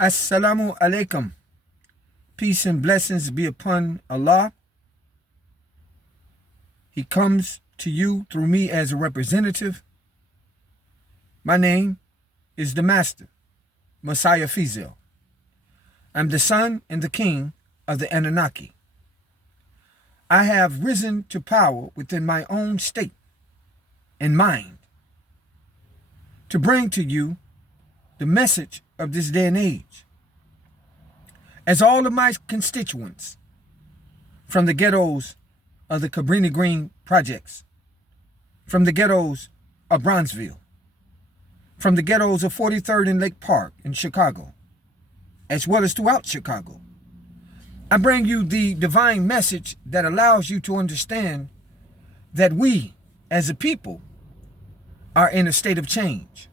Assalamu alaikum. Peace and blessings be upon Allah. He comes to you through me as a representative. My name is the Master, Messiah Fizel. I'm the son and the king of the Anunnaki. I have risen to power within my own state and mind to bring to you the message of this day and age. As all of my constituents from the ghettos of the Cabrini Green projects, from the ghettos of Bronzeville, from the ghettos of 43rd and Lake Park in Chicago, as well as throughout Chicago, I bring you the divine message that allows you to understand that we, as a people, are in a state of change.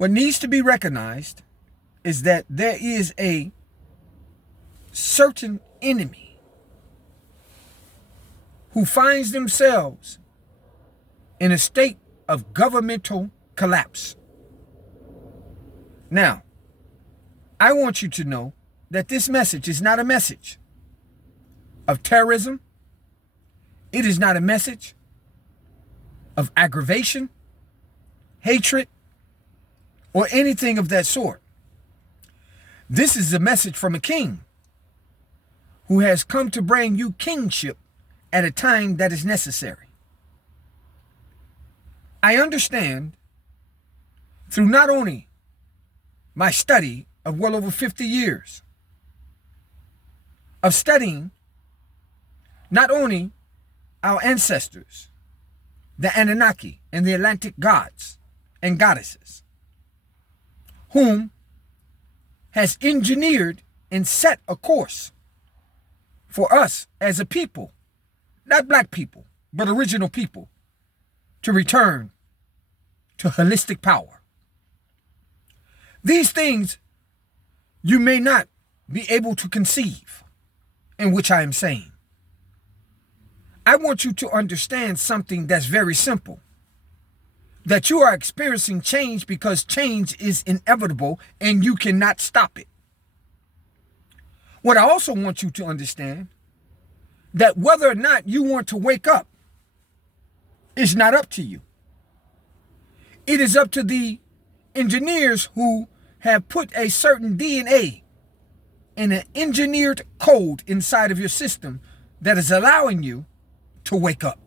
What needs to be recognized is that there is a certain enemy who finds themselves in a state of governmental collapse. Now, I want you to know that this message is not a message of terrorism. It is not a message of aggravation, hatred, or anything of that sort. This is a message from a king who has come to bring you kingship at a time that is necessary. I understand through not only my study of well over 50 years of studying not only our ancestors, the Anunnaki and the Atlantic gods and goddesses, whom has engineered and set a course for us as a people, not black people, but original people, to return to holistic power. These things you may not be able to conceive, in which I am saying. I want you to understand something that's very simple. That you are experiencing change because change is inevitable and you cannot stop it. What I also want you to understand, that whether or not you want to wake up is not up to you. It is up to the engineers who have put a certain DNA in an engineered code inside of your system that is allowing you to wake up.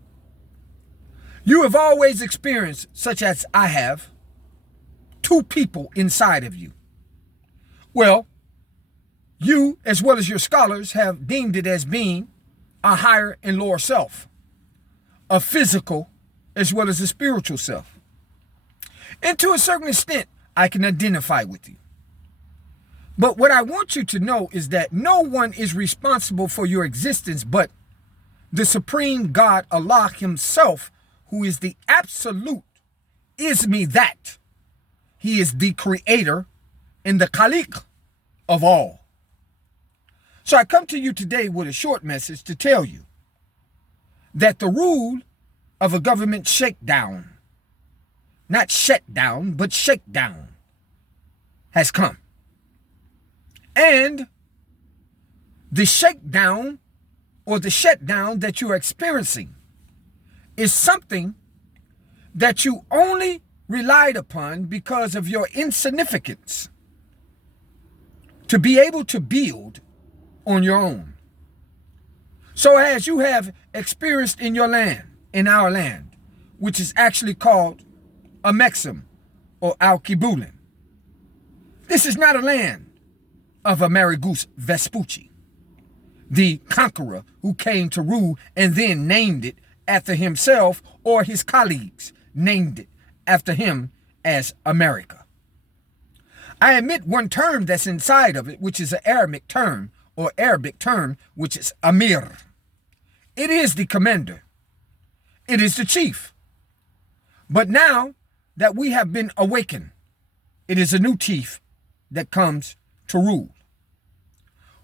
You have always experienced, such as I have, two people inside of you. Well, you, as well as your scholars, have deemed it as being a higher and lower self, a physical as well as a spiritual self. And to a certain extent, I can identify with you. But what I want you to know is that no one is responsible for your existence but the supreme God, Allah himself, who is the absolute Ismi that. He is the creator and the Khaliq of all. So I come to you today with a short message to tell you that the rule of a government shakedown, not shutdown, but shakedown, has come. And the shakedown or the shutdown that you are experiencing is something that you only relied upon because of your insignificance to be able to build on your own. So as you have experienced in your land, in our land, which is actually called Amexem or Al-Kibulin, this is not a land of Amerigus Vespucci, the conqueror who came to rule and then named it after himself, or his colleagues named it after him as America. I admit one term that's inside of it, which is an Arabic term, which is Amir. It is the commander. It is the chief. But now that we have been awakened, it is a new chief that comes to rule.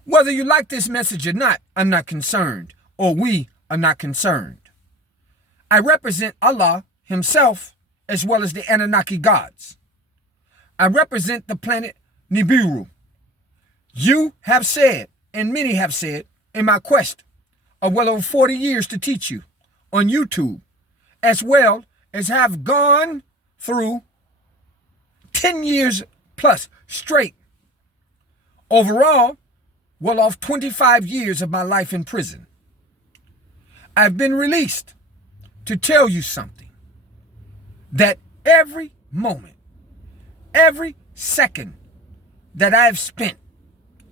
Whether you like this message or not, I'm not concerned, or we are not concerned. I represent Allah himself as well as the Anunnaki gods. I represent the planet Nibiru, you have said, and many have said, in my quest of well over 40 years to teach you on YouTube, as well as have gone through 10 years plus straight. Overall, well off 25 years of my life in prison. I've been released to tell you something, that every moment, every second that I've spent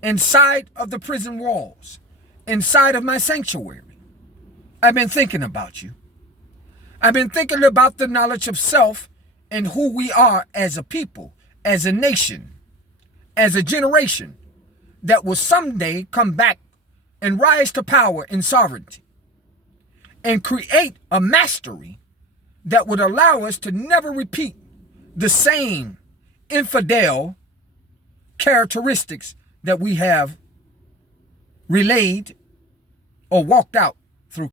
inside of the prison walls, inside of my sanctuary, I've been thinking about you. I've been thinking about the knowledge of self and who we are as a people, as a nation, as a generation that will someday come back and rise to power and sovereignty and create a mastery that would allow us to never repeat the same infidel characteristics that we have relayed or walked out